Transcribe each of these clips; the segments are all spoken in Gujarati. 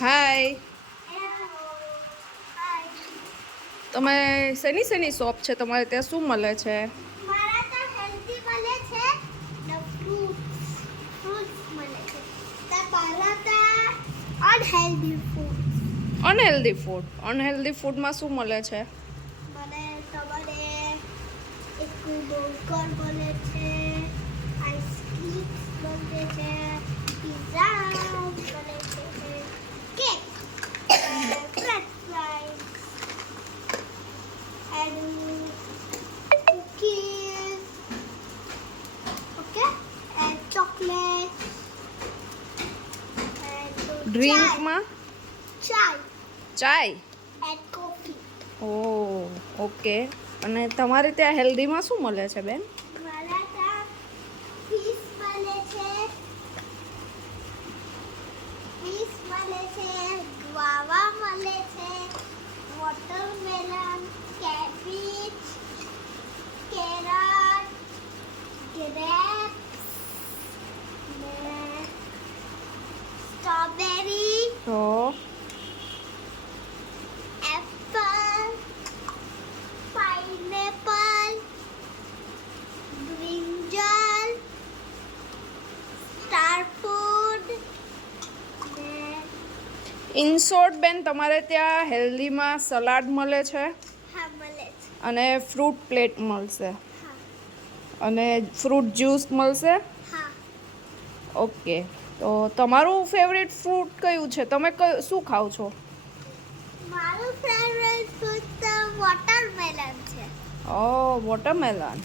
હાય. તમે શેની શોપ છે તમારે ત્યાં શું મળે છે? મારા ત્યાં હેલ્ધી મળે છે ને ફ્રૂટ્સ મળે છે. મારા ત્યાં અનહેલ્ધી અનહેલ્ધી ફૂડમાં શું મળે છે? મને તમારે એક બર્ગર મળે છે, આઈસ્ક્રીમ મળે છે, પિઝા મળે છે, cake, French fries and cookies, okay, and chocolate, and ડ્રિંકમાં chai ચાય. and coffee. ઓકે. અને તમારે ત્યાં હેલ્ધીમાં શું મળે છે બેન? મારા ત્યાં ફિશ મળે છે, ગુઆવા મળે છે, watermelon, cabbage, carrot, grapes, strawberry, તો apple, pineapple, brinjal, star food, in short બેન તમારે ત્યાં હેલ્ધીમાં સલાડ મળે છે હા મળે છે. અને ફ્રૂટ પ્લેટ મળશે હા અને ફ્રૂટ જ્યુસ મળશે. હા ઓકે. તો તમારું ફેવરેટ ફ્રૂટ કયું છે? તમે શું ખાઓ છો? મારું ફેવરેટ ફ્રૂટ વોટરમેલન છે. વોટરમેલન.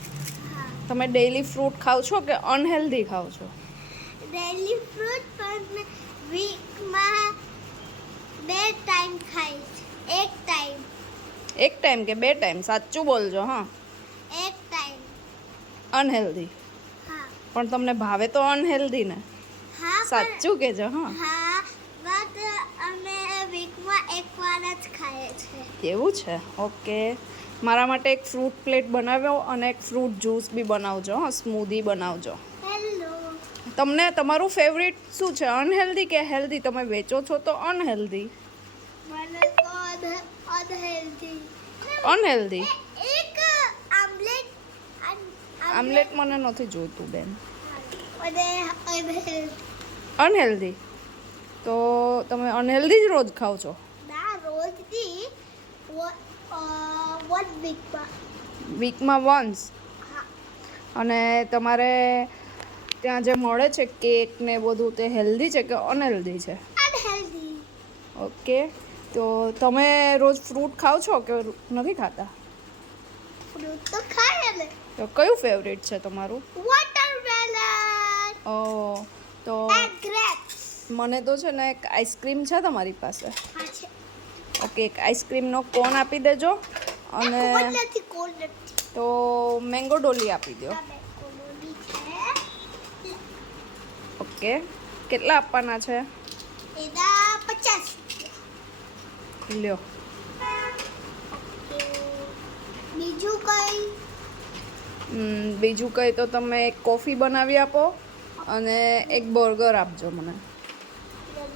હા તમે ડેઈલી ફ્રૂટ ખાઓ છો કે અનહેલ્ધી ખાઓ છો? ડેલી ફ્રૂટ પણ વીકમાં 2 ટાઈમ ખાઈ છે. એક ટાઈમ કે 2 ટાઈમ? સાચું બોલજો. હા. એક ટાઈમ. અનહેલ્ધી. હા પણ તમને ભાવે તો અનહેલ્ધી ને? હા સાચું કહેજો. હા. હા બટ અમે વીકમાં એકવાર જ ખાઈએ છીએ. એવું છે? ઓકે. મારા માટે એક ફ્રૂટ પ્લેટ બનાવ્યો અને એક ફ્રૂટ જ્યુસ બી બનાવજો. હા, સ્મૂધી બનાવજો. હેલો તમને તમારું ફેવરિટ શું છે? અનહેલ્ધી કે હેલ્ધી? તમે વેચો છો તો અનહેલ્ધી. મને તો અનહેલ્ધી. અનહેલ્ધી. એક આમલેટ આમલેટ મને નથી જોઈતું બેન. અને અનહેલ્ધી. અનહેલ્ધી. તો તમે અનહેલ્ધી જ રોજ ખાઓ છો? ના રોજથી વન વીકમાં. વીકમાં વન્સ. હા અને તમારે ત્યાં જે મળે છે કેક ને બધું, તે હેલ્ધી છે કે અનહેલ્ધી છે? અનહેલ્ધી. ઓકે. તો તમે રોજ ફ્રૂટ ખાઓ છો કે નથી ખાતા? ફ્રૂટ તો ખાય ને. તો કયું ફેવરેટ છે તમારું? વોટરમેલન તો એન્ડ ગ્રેપ્સ. મને તો છે ને એક આઈસ્ક્રીમ છે તમારી પાસે? હા છે. ઓકે. એક આઈસ્ક્રીમનો કોન આપી દેજો અને કોણ નથી. તો મેંગો ડોલી આપી દો. કોલોની છે. ઓકે. કેટલા આપવાના છે? એના 50. લ્યો. બીજું કઈ? બીજું કંઈ તો તમે એક કોફી બનાવી આપો અને એક બર્ગર આપજો મને.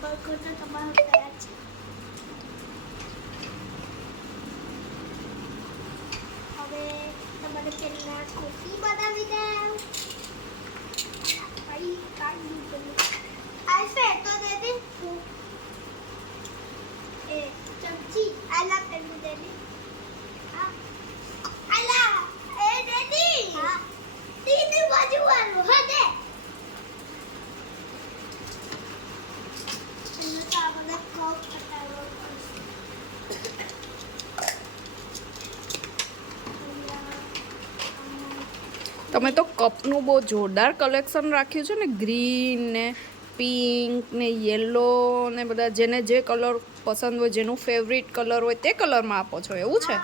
બર્ગર તો તમારું તૈયાર છે. હવે તમારે પહેલા કોફી બનાવી દે. તો દે દે. એ ચમચી આલા પેલું દે દે. હા આલા એ દે દે. હા તીની બાજુ વાળું હા દે. એનો તો આપણે કોક પટાવો તમે તો કપનું બહુ જોરદાર કલેક્શન રાખ્યું છે ને. ગ્રીન ને પિંક ને યલો ને બધા જેને જે કલર પસંદ હોય, જેનું ફેવરિટ કલર હોય તે કલરમાં આપો છો, એવું છે?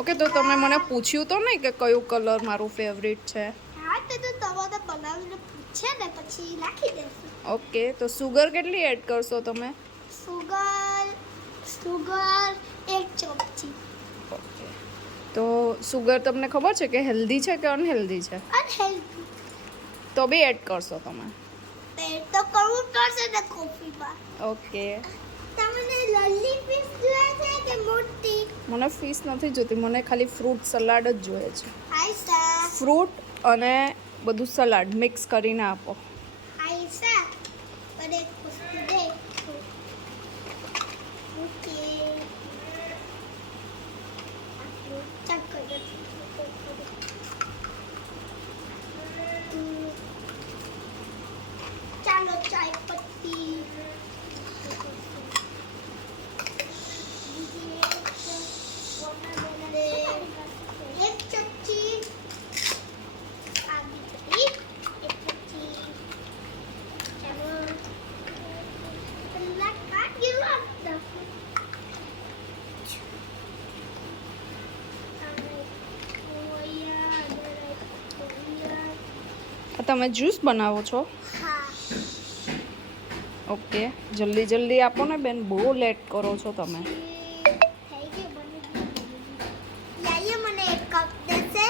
ઓકે. તો તમે મને પૂછ્યું તો નહીં કે કયું કલર મારું ફેવરિટ છે? હા તો તમારે બનાવીને પૂછે ને પછી નાખી દેશું. ઓકે. તો સુગર કેટલી એડ કરશો તમે? સુગર 1 ચમચી. ઓકે. તો સુગર તમને ખબર છે કે હેલ્ધી છે કે અનહેલ્ધી છે? અનહેલ્ધી. તો બી એડ કરશો તમે? તે તો કરવું પડશે ને કોફીમાં. ઓકે. તમને લલ્લી ફિશ જોઈએ છે કે મોટી? મને ફિશ નથી જોતી, મને ખાલી ફ્રૂટ સલાડ જ જોઈએ છે. આઈસા ફ્રૂટ અને બધું સલાડ મિક્સ કરીને આપો. આઈસા પર એક વસ્તુ દે. ઓકે ચાલ કરી દે. ચાલો ચાય પત્તી એક ચમચી આદિ એક ચમચી ચાલો પેલા કાટ ગયું આપતા આ તમે જ્યુસ બનાવો છો? હા ઓકે, જલ્દી જલ્દી આપો ને બેન, બહુ લેટ કરો છો તમે. થઈ ગયું બની ગયું. લાઈએ મને એક કપ દેશે.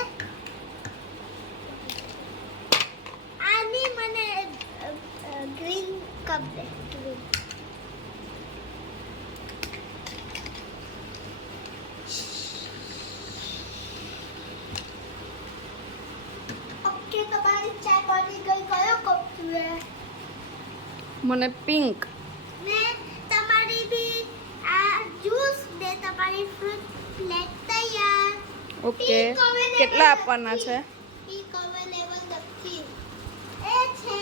આની મને ગ્રીન કપ દે. ઓકે તમારી ચાય બની ગઈ. કયો કપ જોઈએ? મને પિંક. ને તમારી બી આ જ્યુસ ને તમારી ફ્રૂટ પ્લેટ તૈયાર. ઓકે, કેટલા આપવાના છે? પીક અવેલેબલ નથી. એ છે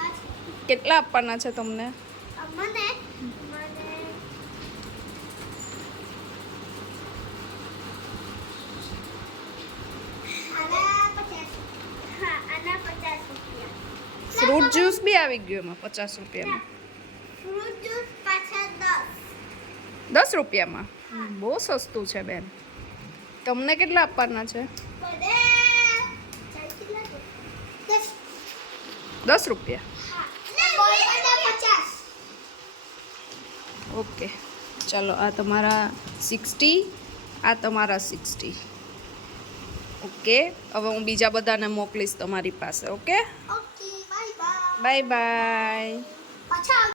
આ છે. કેટલા આપવાના છે તમને? મને આના 50. હા આના 50 રૂપિયા. ફ્રૂટ જ્યુસ બી આવી ગયું એમાં 50 રૂપિયામાં. ફ્રૂટ જ્યુસ પાછા 10. 10 રૂપિયામાં? બહુ સસ્તું છે બેન. તમને કેટલા આપવાના છે? બધે ચાલતી લાગે. 10 રૂપિયા. હા કોઈ અને 50. ઓકે, ચાલો આ તમારા 60, આ તમારા 60. ઓકે, હવે હું બીજા બધાને મોકલીશ તમારી પાસે. Okay, okay bye bye. Bye bye. પાછા